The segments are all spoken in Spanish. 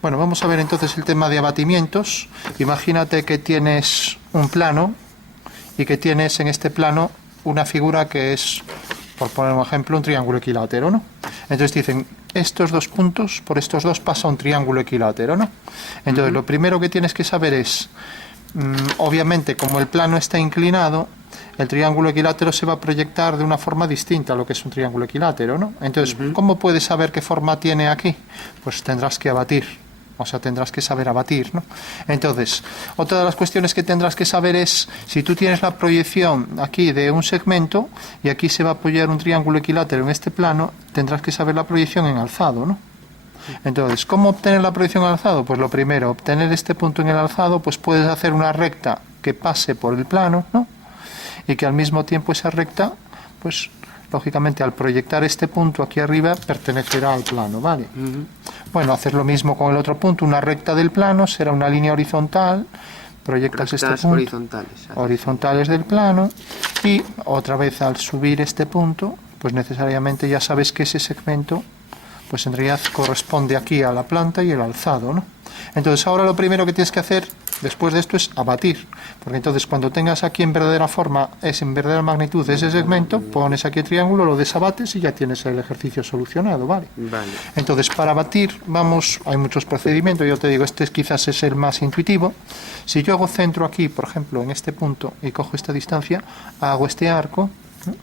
Bueno, vamos a ver entonces el tema de abatimientos. Imagínate que tienes un plano y que tienes en este plano una figura que es, por poner un ejemplo, un triángulo equilátero, ¿no? Entonces dicen, estos dos puntos, por estos dos pasa un triángulo equilátero, ¿no? Entonces lo primero que tienes que saber es, obviamente, como el plano está inclinado, el triángulo equilátero se va a proyectar de una forma distinta a lo que es un triángulo equilátero, ¿no? Entonces, ¿cómo puedes saber qué forma tiene aquí? Pues tendrás que abatir, o sea, tendrás que saber abatir, ¿no? Entonces, otra de las cuestiones que tendrás que saber es, si tú tienes la proyección aquí de un segmento, y aquí se va a apoyar un triángulo equilátero en este plano, tendrás que saber la proyección en alzado, ¿no? Entonces, ¿cómo obtener la proyección en alzado? Pues lo primero, obtener este punto en el alzado, pues puedes hacer una recta que pase por el plano, ¿no? Y que al mismo tiempo esa recta, pues lógicamente al proyectar este punto aquí arriba pertenecerá al plano, ¿vale? Bueno, hacer lo mismo con el otro punto, una recta del plano, será una línea horizontal, proyectas este punto, horizontales del plano, y otra vez al subir este punto, pues necesariamente ya sabes que ese segmento, pues en realidad corresponde aquí a la planta y el alzado, ¿no? Entonces ahora lo primero que tienes que hacer después de esto es abatir, porque entonces cuando tengas aquí en verdadera forma, en verdadera magnitud ese segmento, pones aquí el triángulo, lo desabates y ya tienes el ejercicio solucionado, ¿vale? Entonces para abatir, hay muchos procedimientos, yo te digo, este quizás es el más intuitivo. Si yo hago centro aquí, por ejemplo, en este punto, y cojo esta distancia, hago este arco, ¿no?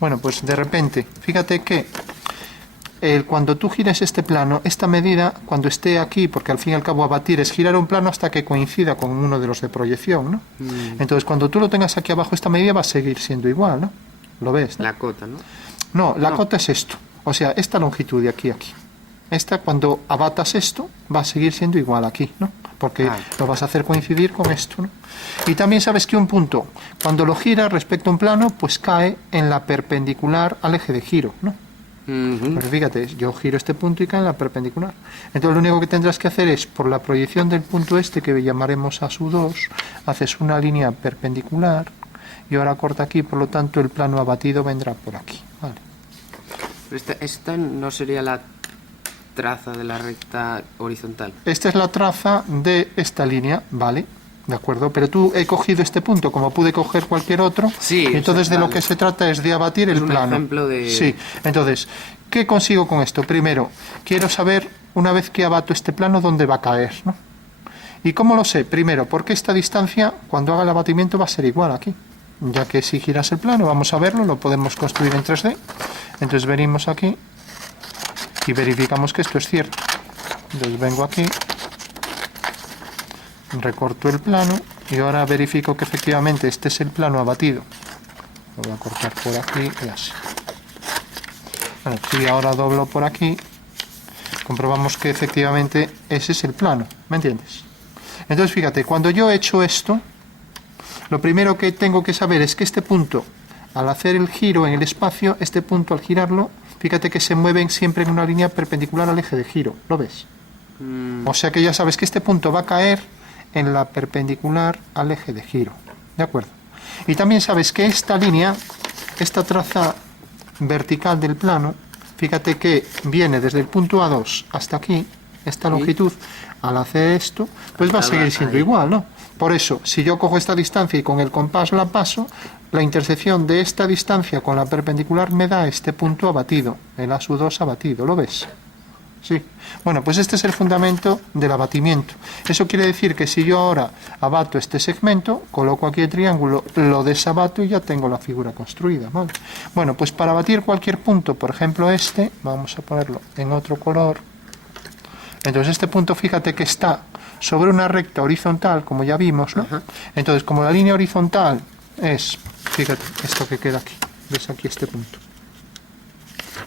Bueno, pues de repente, fíjate que cuando tú gires este plano, esta medida, cuando esté aquí, porque al fin y al cabo abatir es girar un plano hasta que coincida con uno de los de proyección, ¿no? Entonces cuando tú lo tengas aquí abajo, esta medida va a seguir siendo igual, ¿no? ¿Lo ves, no? La cota, ¿no? No, la cota es esto, o sea, esta longitud de aquí a aquí. Esta, cuando abatas esto, va a seguir siendo igual aquí, ¿no? Porque lo vas a hacer coincidir con esto, ¿no? Y también sabes que un punto, cuando lo giras respecto a un plano, pues cae en la perpendicular al eje de giro, ¿no? Pero fíjate, yo giro este punto y cae en la perpendicular. Entonces lo único que tendrás que hacer es, por la proyección del punto este, que llamaremos a su 2, haces una línea perpendicular y ahora corta aquí, por lo tanto el plano abatido vendrá por aquí, ¿vale? Esta no sería la traza de la recta horizontal. Esta es la traza de esta línea, ¿vale? ¿De acuerdo? Pero tú he cogido este punto como pude coger cualquier otro, sí, y entonces de lo que se trata es de abatir el plano. Un ejemplo de... Sí, entonces, ¿qué consigo con esto? Primero, quiero saber, una vez que abato este plano, dónde va a caer, ¿no? ¿Y cómo lo sé? Primero, porque esta distancia, cuando haga el abatimiento, va a ser igual aquí. Ya que si giras el plano, vamos a verlo, lo podemos construir en 3D. Entonces venimos aquí y verificamos que esto es cierto. Entonces vengo aquí, recorto el plano y ahora verifico que efectivamente este es el plano abatido. Lo voy a cortar por aquí y así. Bueno, y ahora doblo por aquí, comprobamos que efectivamente ese es el plano, ¿me entiendes? Entonces fíjate, cuando yo he hecho esto, lo primero que tengo que saber es que este punto, al hacer el giro en el espacio, este punto al girarlo, fíjate que se mueven siempre en una línea perpendicular al eje de giro, ¿lo ves? O sea que ya sabes que este punto va a caer en la perpendicular al eje de giro, ¿de acuerdo? Y también sabes que esta línea, esta traza vertical del plano, fíjate que viene desde el punto A2 hasta aquí, esta longitud, al hacer esto, pues va a seguir siendo igual, ¿no? Por eso, si yo cojo esta distancia y con el compás la paso, la intersección de esta distancia con la perpendicular me da este punto abatido, el A2 abatido, ¿lo ves? Sí. Bueno, pues este es el fundamento del abatimiento. Eso quiere decir que si yo ahora abato este segmento, coloco aquí el triángulo, lo desabato y ya tengo la figura construida, ¿vale? Bueno, pues para abatir cualquier punto, por ejemplo este, vamos a ponerlo en otro color. Entonces este punto, fíjate que está sobre una recta horizontal, como ya vimos, ¿no? Entonces, como la línea horizontal es, fíjate, esto que queda aquí, ves aquí este punto.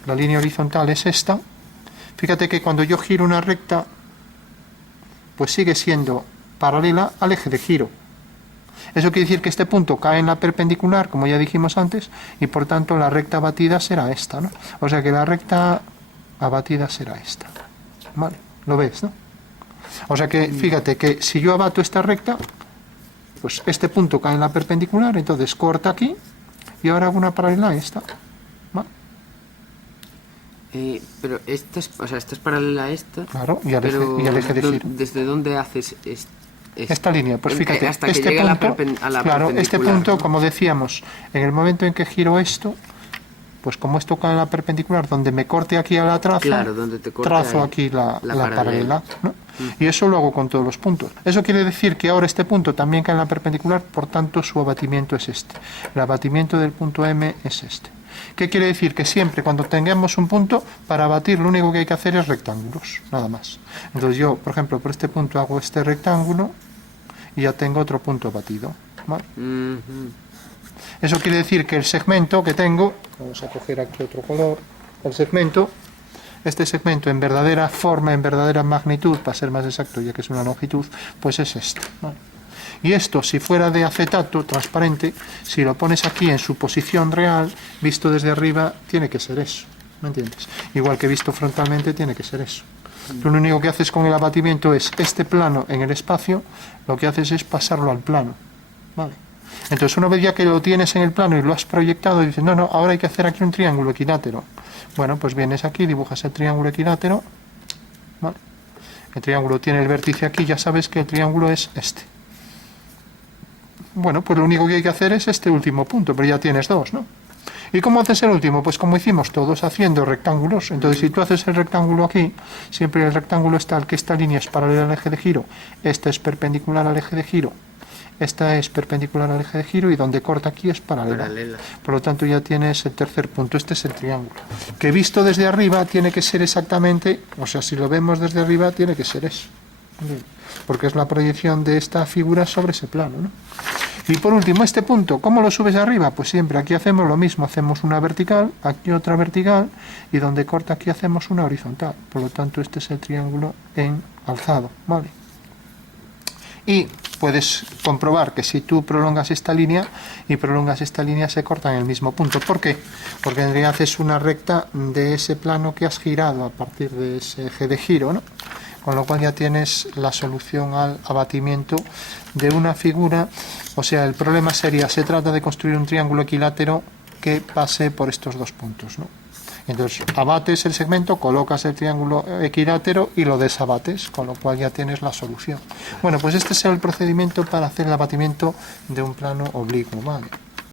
La línea horizontal es esta. Fíjate que cuando yo giro una recta, pues sigue siendo paralela al eje de giro. Eso quiere decir que este punto cae en la perpendicular, como ya dijimos antes, y por tanto la recta abatida será esta, ¿no? O sea que la recta abatida será esta. ¿Vale? ¿Lo ves, no? O sea que, fíjate que si yo abato esta recta, pues este punto cae en la perpendicular, entonces corta aquí, y ahora hago una paralela a esta. ¿Vale? Pero esta es, o sea, esta es paralela a esta. Claro, y al pero eje de giro. ¿desde dónde haces Esta línea, pues fíjate, hasta que este llegue punto, a la claro, este perpendicular, punto, ¿no? como decíamos, en el momento en que giro esto, pues como esto cae en la perpendicular, donde me corte aquí a la traza, Claro, donde te corte trazo ahí aquí la paralela. paralela, ¿no? Y eso lo hago con todos los puntos. Eso quiere decir que ahora este punto también cae en la perpendicular, por tanto su abatimiento es este. El abatimiento del punto M es este. ¿Qué quiere decir? Que siempre cuando tengamos un punto, para abatir lo único que hay que hacer es rectángulos, nada más. Entonces yo, por ejemplo, por este punto hago este rectángulo y ya tengo otro punto batido, ¿vale? Eso quiere decir que el segmento que tengo, vamos a coger aquí otro color, el segmento, este segmento en verdadera forma, en verdadera magnitud, para ser más exacto, ya que es una longitud, pues es este, ¿vale? Y esto, si fuera de acetato transparente, si lo pones aquí en su posición real, visto desde arriba, tiene que ser eso, ¿me entiendes? Igual que visto frontalmente, tiene que ser eso. Tú lo único que haces con el abatimiento es este plano en el espacio, lo que haces es pasarlo al plano, ¿vale? Entonces, una vez ya que lo tienes en el plano y lo has proyectado, dices, no, ahora hay que hacer aquí un triángulo equilátero. Bueno, pues vienes aquí, dibujas el triángulo equilátero, ¿vale? El triángulo tiene el vértice aquí, ya sabes que el triángulo es este. Bueno, pues lo único que hay que hacer es este último punto, pero ya tienes dos, ¿no? ¿Y cómo haces el último? Pues como hicimos todos, haciendo rectángulos. Entonces, si tú haces el rectángulo aquí, siempre el rectángulo es tal que esta línea es paralela al eje de giro, esta es perpendicular al eje de giro, esta es perpendicular al eje de giro y donde corta aquí es paralela. Por lo tanto, ya tienes el tercer punto. Este es el triángulo. Que visto desde arriba tiene que ser exactamente, o sea, si lo vemos desde arriba tiene que ser eso. Porque es la proyección de esta figura sobre ese plano, ¿no? Y por último, este punto, ¿cómo lo subes arriba? Pues siempre aquí hacemos lo mismo, hacemos una vertical, aquí otra vertical, y donde corta aquí hacemos una horizontal. Por lo tanto, este es el triángulo en alzado, ¿vale? Y puedes comprobar que si tú prolongas esta línea y prolongas esta línea, se corta en el mismo punto. ¿Por qué? Porque en realidad es una recta de ese plano que has girado a partir de ese eje de giro, ¿no? Con lo cual ya tienes la solución al abatimiento de una figura. O sea, el problema sería, se trata de construir un triángulo equilátero que pase por estos dos puntos, ¿no? Entonces, abates el segmento, colocas el triángulo equilátero y lo desabates, con lo cual ya tienes la solución. Bueno, pues este es el procedimiento para hacer el abatimiento de un plano oblicuo, ¿vale?